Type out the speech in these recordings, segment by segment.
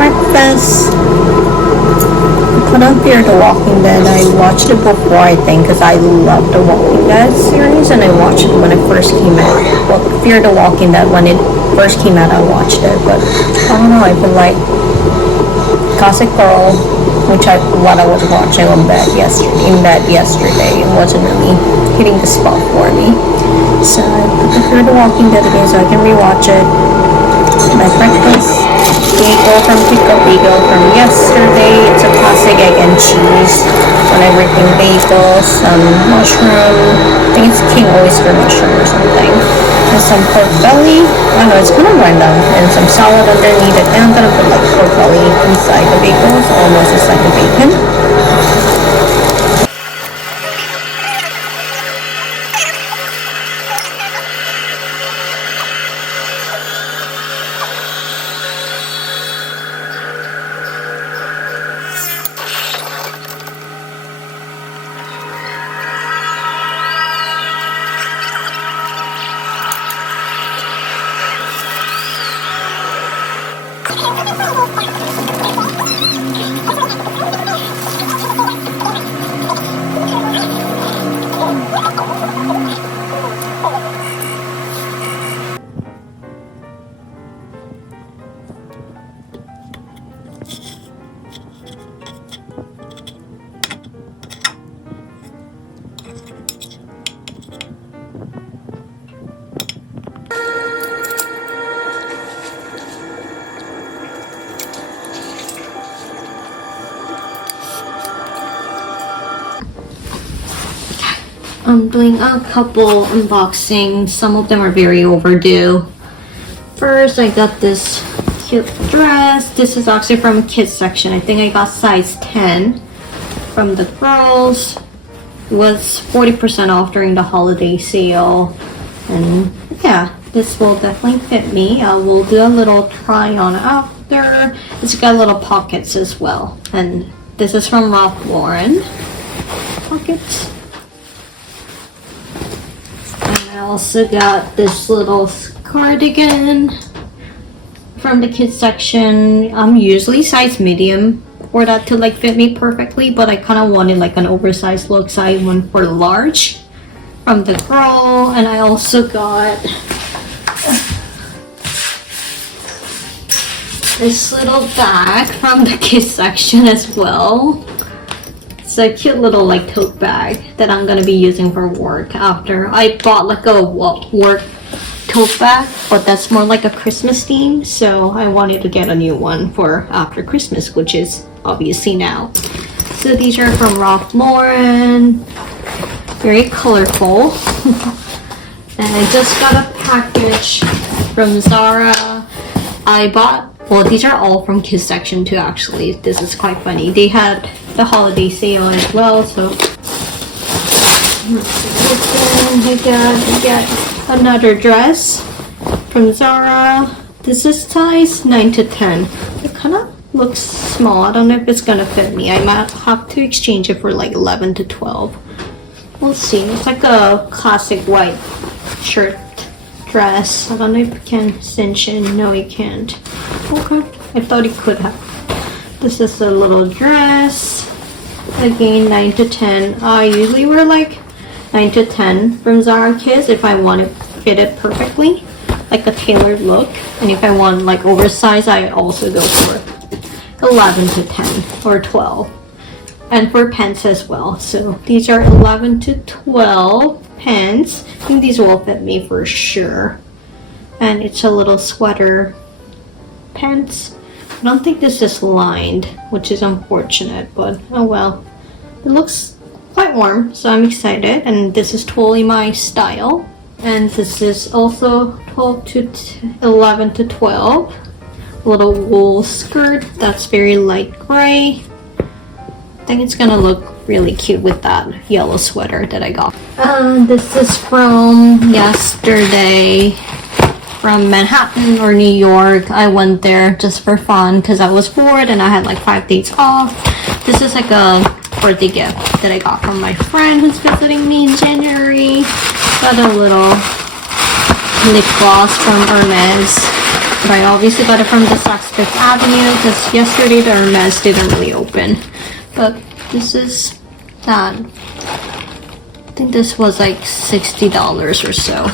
breakfast. Put on Fear the Walking Dead. I watched it before, I think, because I love the Walking Dead series, and I watched it when it first came out. Well, Fear the Walking Dead, when it first came out, I watched it, but I don't know, I feel like Gossip Girl, what I was watching in bed yesterday, it wasn't really hitting the spot for me. So I put the Fear the Walking Dead again so I can rewatch it. My breakfast, bagel from from yesterday. It's a classic egg and cheese and everything. Bagel, some mushroom, I think it's king oyster mushroom or something. And some pork belly. I know it's kind of random. And some salad underneath it. And I'm gonna put like pork belly inside the bagel, so almost inside the bacon. I'm doing a couple unboxings. Some of them are very overdue. First, I got this cute dress. This is actually from kids section. I think I got size 10 from the girls. It was 40% off during the holiday sale. And yeah, this will definitely fit me. I will do a little try on after. It's got little pockets as well. And this is from RalphLauren. Pockets. I also got this little cardigan from the kids section. I'm usually size medium for that to like fit me perfectly, but I kind of wanted like an oversized look, so I went for large from the girl. And I also got this little bag from the kids section as well. It's a cute little like tote bag that I'm gonna be using for work after. I bought like a work tote bag, but that's more like a Christmas theme, so I wanted to get a new one for after Christmas, which is obviously now. So these are from RalphLauren, very colorful. And I just got a package from Zara. Well, these are all from kids section too, actually. This is quite funny. They had the holiday sale as well, so I got another dress from Zara. This is size 9 to 10. It kind of looks small. I don't know if it's gonna fit me. I might have to exchange it for like 11 to 12. We'll see. It's like a classic white shirt dress. I don't know if it can cinch in. No, it can't. Okay, I thought it could have. This is a little dress. Again, 9 to 10. I usually wear like 9 to 10 from Zara Kids if I want to fit it perfectly, like a tailored look. And if I want like oversized, I also go for 11 to 10 or 12. And for pants as well. So these are 11 to 12 pants. I think these will fit me for sure. And it's a little sweater pants. I don't think this is lined, which is unfortunate, but oh well. It looks quite warm, so I'm excited. And this is totally my style. And this is also 11 to 12. Little wool skirt that's very light gray. I think it's gonna look really cute with that yellow sweater that I got. This is from yesterday. From Manhattan or New York. I went there just for fun because I was bored and I had like 5 days off. This is like a birthday gift that I got from my friend who's visiting me in January. Got a little lip gloss from Hermes. But I obviously got it from the Saks Fifth Avenue because yesterday the Hermes didn't really open. But this is that. I think this was like $60 or so.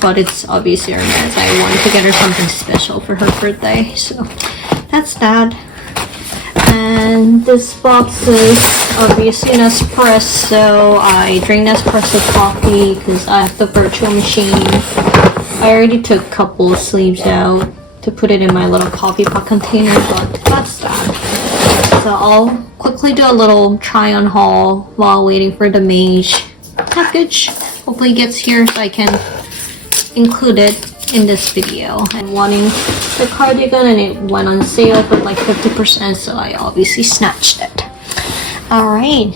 But it's obviously Hermes. I wanted to get her something special for her birthday. So that's that. And this box is obviously Nespresso. I drink Nespresso coffee because I have the virtual machine. I already took a couple of sleeves out to put it in my little coffee pot container, but that's that. So I'll quickly do a little try on haul while waiting for the Maje package. Hopefully it gets here so I can include it in this video. I'm wanting the cardigan and it went on sale for like 50%, so I obviously snatched it. Alright.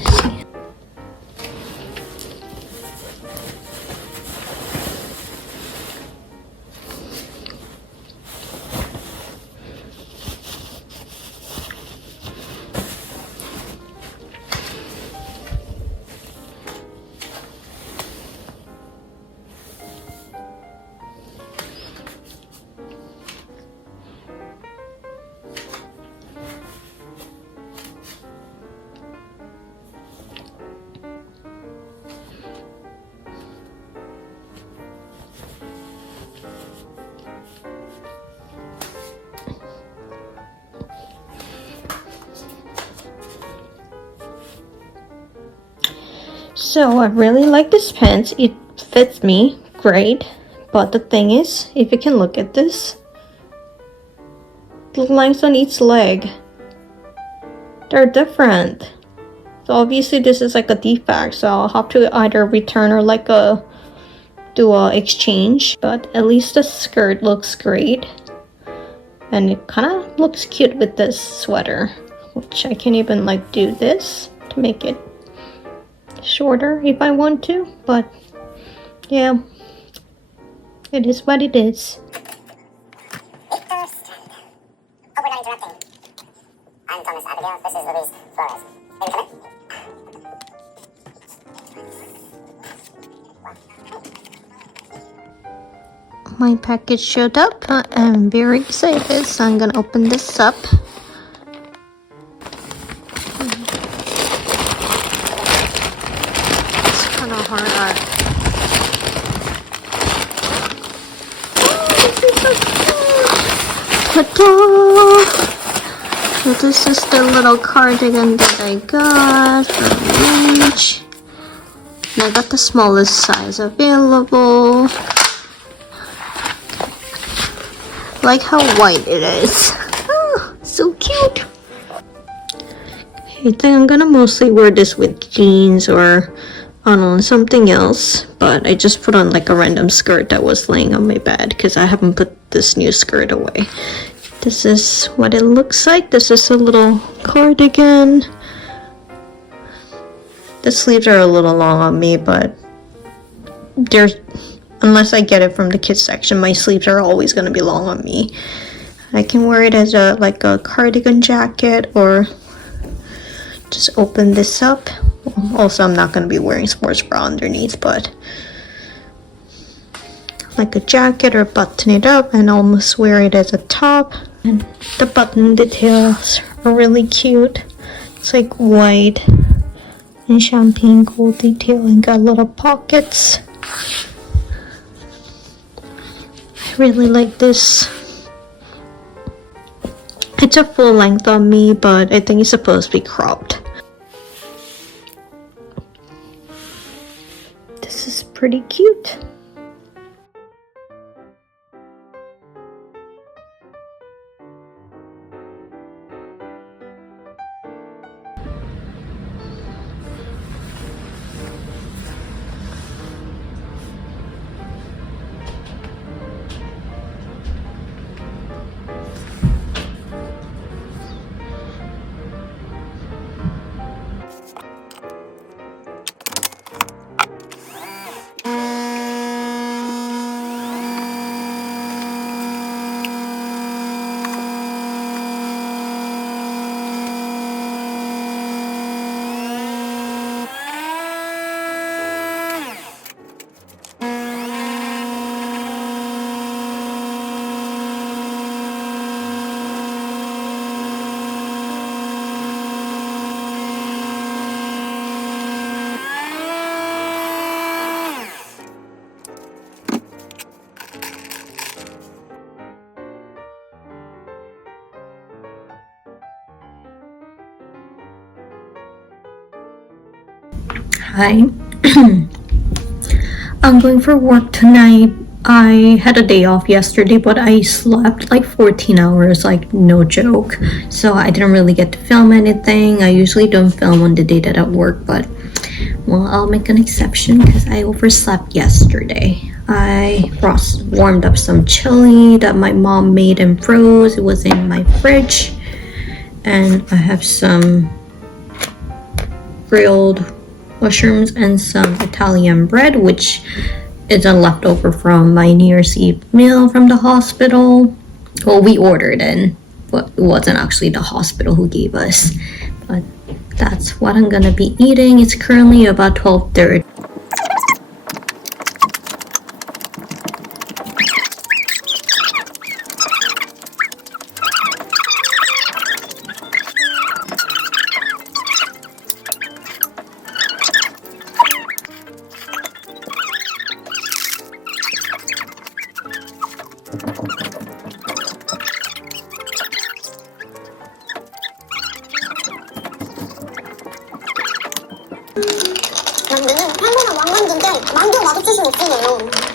So I really like this pants. It fits me great. But the thing is, if you can look at this, the lengths on each leg, they're different. So obviously this is like a defect, so I'll have to either return or like do a exchange. But at least the skirt looks great. And it kind of looks cute with this sweater, which I can even like do this to make it shorter if I want to, but yeah, it is what it is. Hope we're not interrupting. I'm Thomas Abigail. This is Luis Flores. Hey, come in. My package showed up. I'm very excited, so I'm gonna open this up. So this is the little cardigan that I got from Maje. And I got the smallest size available. Like how white it is. Oh, so cute. I think I'm gonna mostly wear this with jeans or on something else, but I just put on like a random skirt that was laying on my bed because I haven't put this new skirt away. This is what it looks like. This is a little cardigan. The sleeves are a little long on me, but unless I get it from the kids section, my sleeves are always going to be long on me. I can wear it as a cardigan jacket or just open this up. Also, I'm not going to be wearing sports bra underneath, but like a jacket or button it up and almost wear it as a top. And the button details are really cute. It's like white and champagne gold detail and got little pockets. I really like this. It's a full length on me, but I think it's supposed to be cropped. This is pretty cute. Hi. I'm going for work tonight. I had a day off yesterday, but I slept like 14 hours, like no joke. So I didn't really get to film anything. I usually don't film on the day that I work, but well, I'll make an exception because I overslept yesterday. I warmed up some chili that my mom made and froze. It was in my fridge. And I have some grilled mushrooms and some Italian bread, which is a leftover from my New Year's Eve meal from the hospital. Well, we ordered it, but it wasn't actually the hospital who gave us. But that's what I'm gonna be eating. It's currently about 12:30. 만두는 한국은 왕만두인데 만두 마주칠 순 없잖아요.